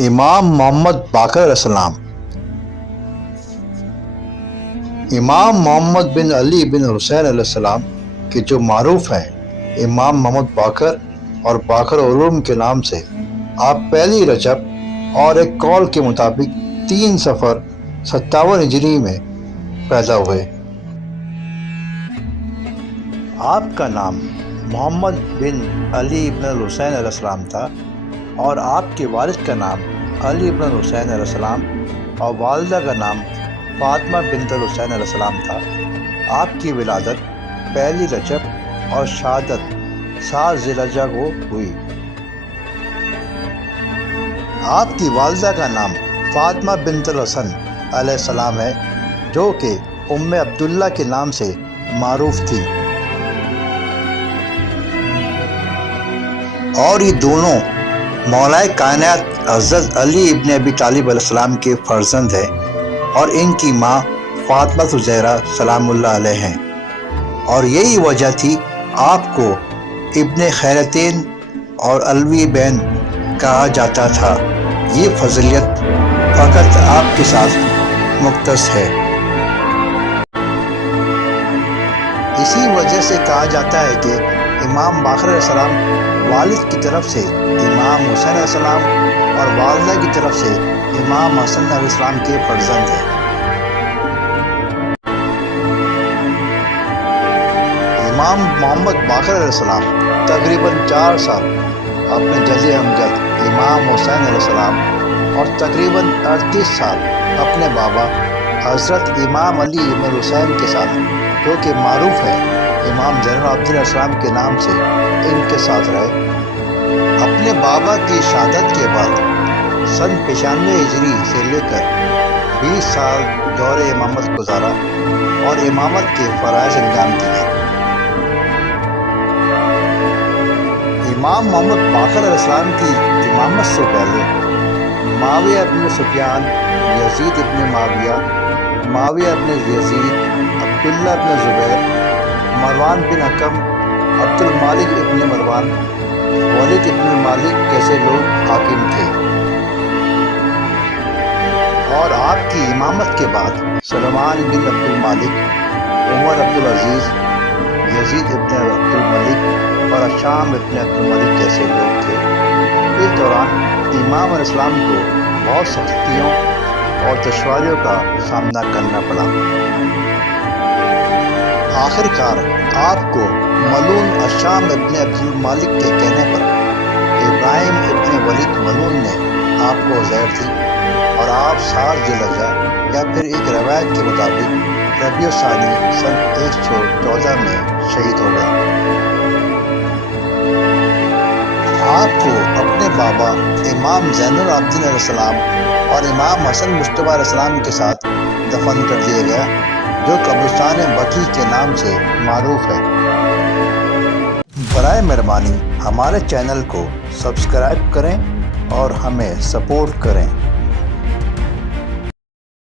امام محمد باقر علیہ السلام۔ امام محمد بن علی بن حسین علیہ السلام کے جو معروف ہیں امام محمد باقر اور باقر علوم کے نام سے، آپ پہلی رجب اور ایک قول کے مطابق 3 صفر 57 ہجری میں پیدا ہوئے۔ آپ کا نام محمد بن علی بن الحسین علیہ السلام تھا اور آپ کے والد کا نام علی بن الحسین علیہ السلام اور والدہ کا نام فاطمہ بنت الحسین علیہ السلام تھا۔ آپ کی ولادت پہلی رجب اور شہادت 7 ذی الحجہ کو ہوئی۔ آپ کی والدہ کا نام فاطمہ بنت الحسن علیہ السلام ہے، جو کہ ام عبداللہ کے نام سے معروف تھی، اور یہ دونوں مولائے کائنات حضرت علی ابن ابی طالب علیہ السلام کے فرزند ہیں، اور ان کی ماں فاطمہ الزہرا سلام اللہ علیہ ہیں، اور یہی وجہ تھی آپ کو ابن خیرتین اور علوی بین کہا جاتا تھا۔ یہ فضیلت فقط آپ کے ساتھ مختص ہے۔ اسی وجہ سے کہا جاتا ہے کہ امام باقر علیہ السلام والد کی طرف سے امام حسین علیہ السلام اور والدہ کی طرف سے امام حسن علیہ السلام کے فرزند ہیں۔ امام محمد باقر علیہ السلام تقریباً 4 سال اپنے جد امجد امام حسین علیہ السلام اور تقریباً 38 سال اپنے بابا حضرت امام علی بن حسین کے ساتھ، جو کہ معروف ہے امام زین العابدین علیہ السلام کے نام سے، ان کے ساتھ رہے۔ اپنے بابا کی شہادت کے بعد سن 95 ہجری سے لے کر 20 سال دور امامت گزارا اور امامت کے فرائض انجام دیے۔ امام محمد باقر علیہ السلام کی امامت سے پہلے معاویہ ابن سفیان، یزید ابن معاویہ ابن یزید، عبداللہ ابن زبیر، مروان بن حکم، عبد المالک ابن مروان، ولید ابن المالک جیسے لوگ حاکم تھے، اور آپ کی امامت کے بعد سلمان بن عبد المالک، عمر عبد العزیز، یزید ابن عبد الملک اور شام ابن عبد الملک جیسے لوگ تھے۔ اس دوران امام علیہ السلام کو بہت سختیوں اور دشواریوں کا سامنا کرنا پڑا۔ آخر کار آپ کو ملون الشام ابن عبد المالک کے کہنے پر ابراہیم ابن ولید ملون نے آپ کو زہر دی، اور آپ 7 ذی الحجہ یا پھر ایک روایت کے مطابق ربیع الثانی سن 114 میں شہید ہو گئے۔ آپ کو اپنے بابا امام زین العابدین علیہ السلام اور امام حسن مجتبیٰ علیہ السلام کے ساتھ دفن کر دیا گیا، جو قبرستان بقیع کے نام سے معروف ہے۔ برائے مہربانی ہمارے چینل کو سبسکرائب کریں اور ہمیں سپورٹ کریں۔